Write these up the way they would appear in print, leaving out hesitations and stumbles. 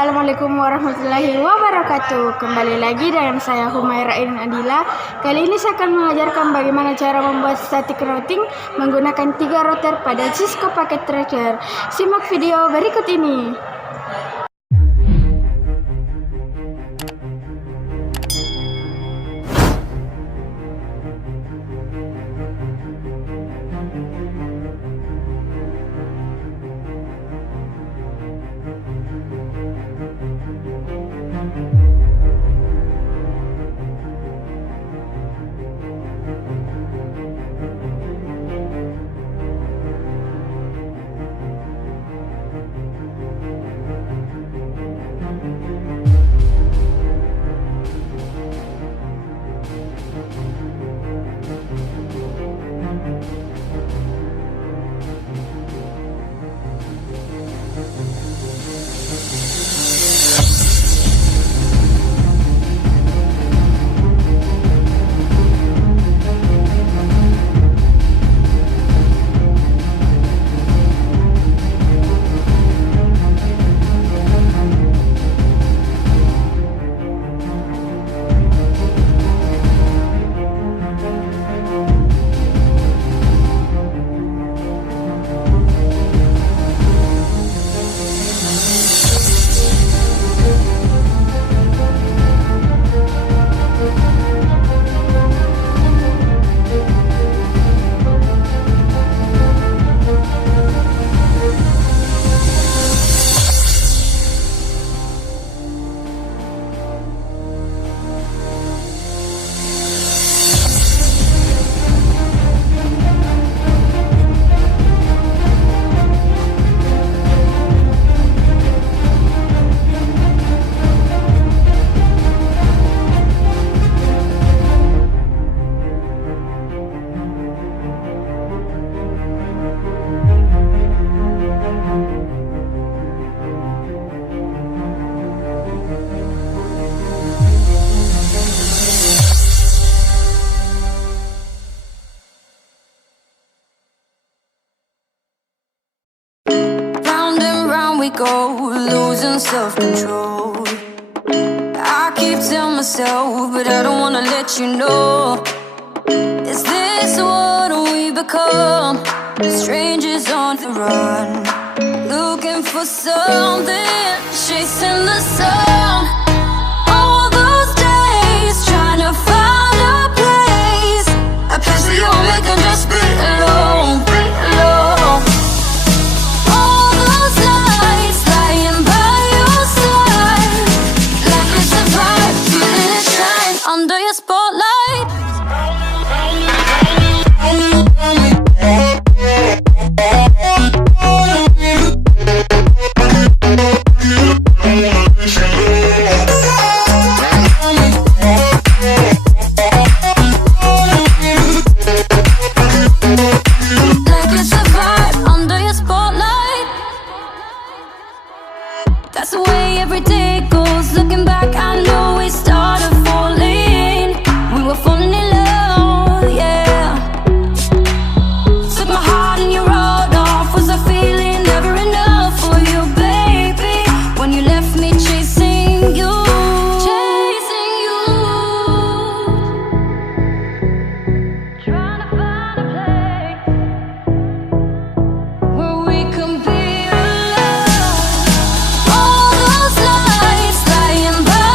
Assalamualaikum warahmatullahi wabarakatuh. Kembali lagi dengan saya Humaira Ainun Adila. Kali ini saya akan mengajarkan bagaimana cara membuat static routing menggunakan 3 router pada CISCO Packet Tracer. Simak video berikut ini. Go losing self-control. I keep telling myself, but I don't wanna let you know. Is this what we become? Strangers on the run, looking for something, chasing the sun. All those days trying to find a place where you and me can just be alone, be alone. Under your spotlight, like it's a vibe. Under your spotlight, that's the way every day goes. Looking back, I know we started falling. We were falling in love, yeah. Took my heart and you rode off. Was I feeling never enough for you, baby? When you left me chasing you, chasing you. Trying to find a place where we can be alone. All those nights lying by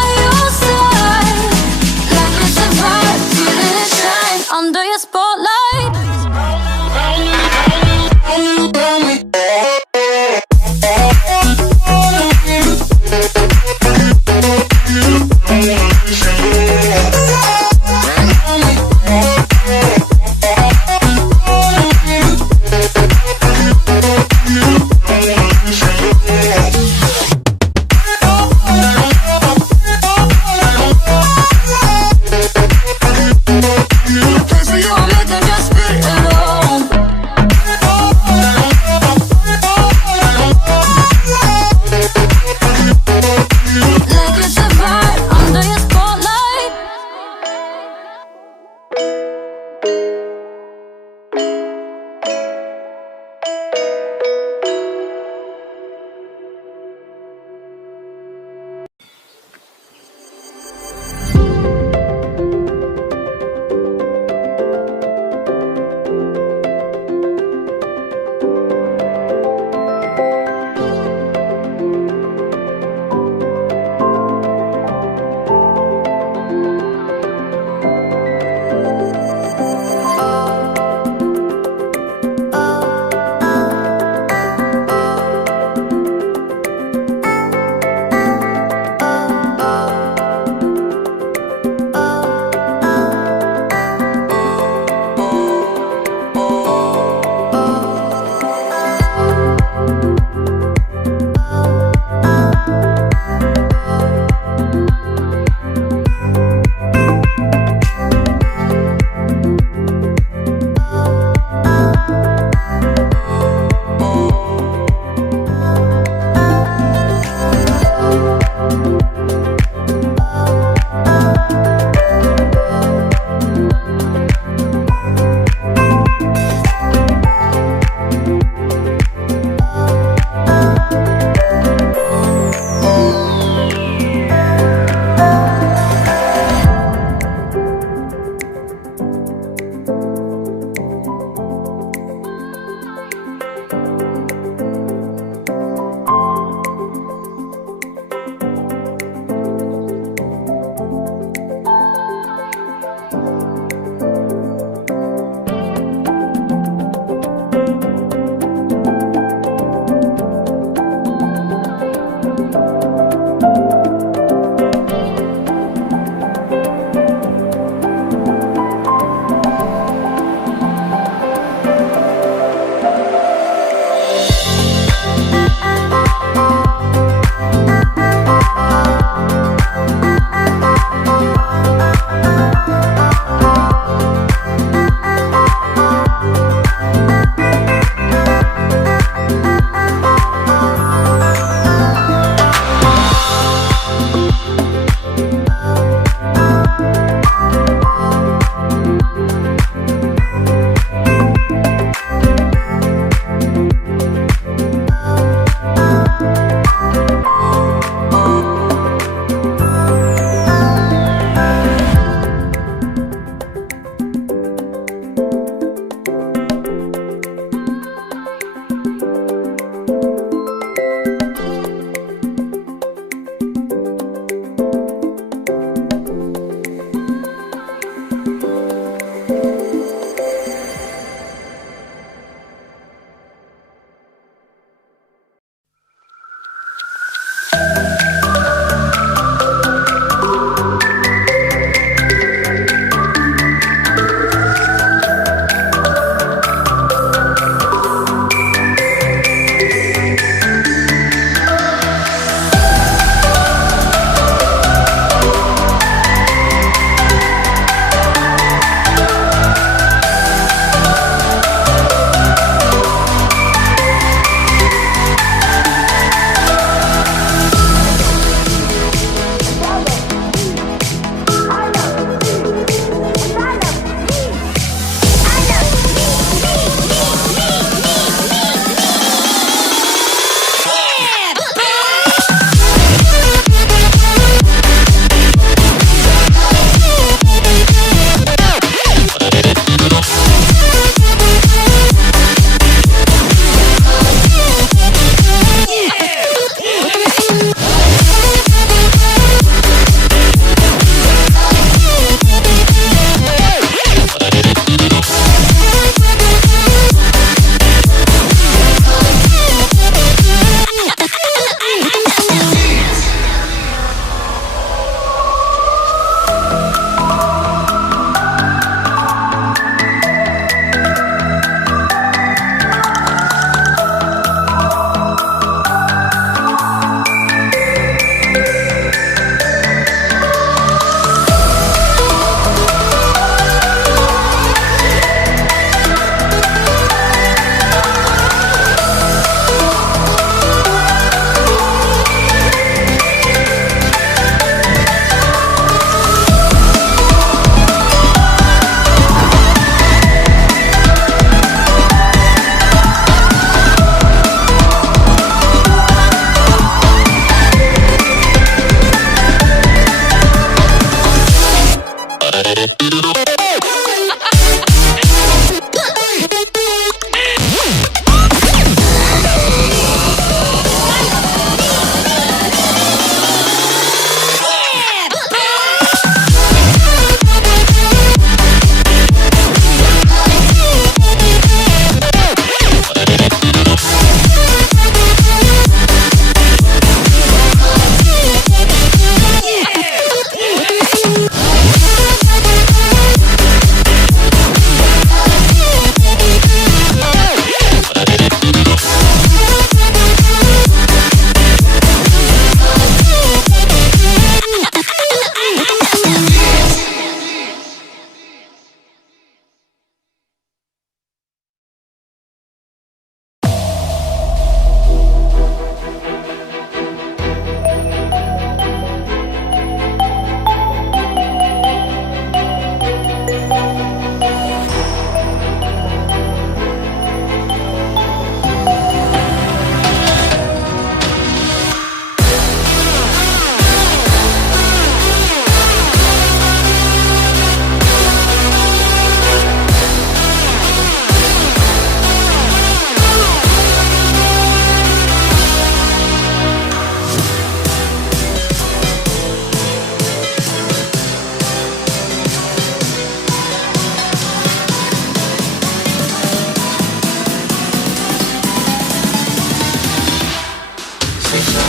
Tracer.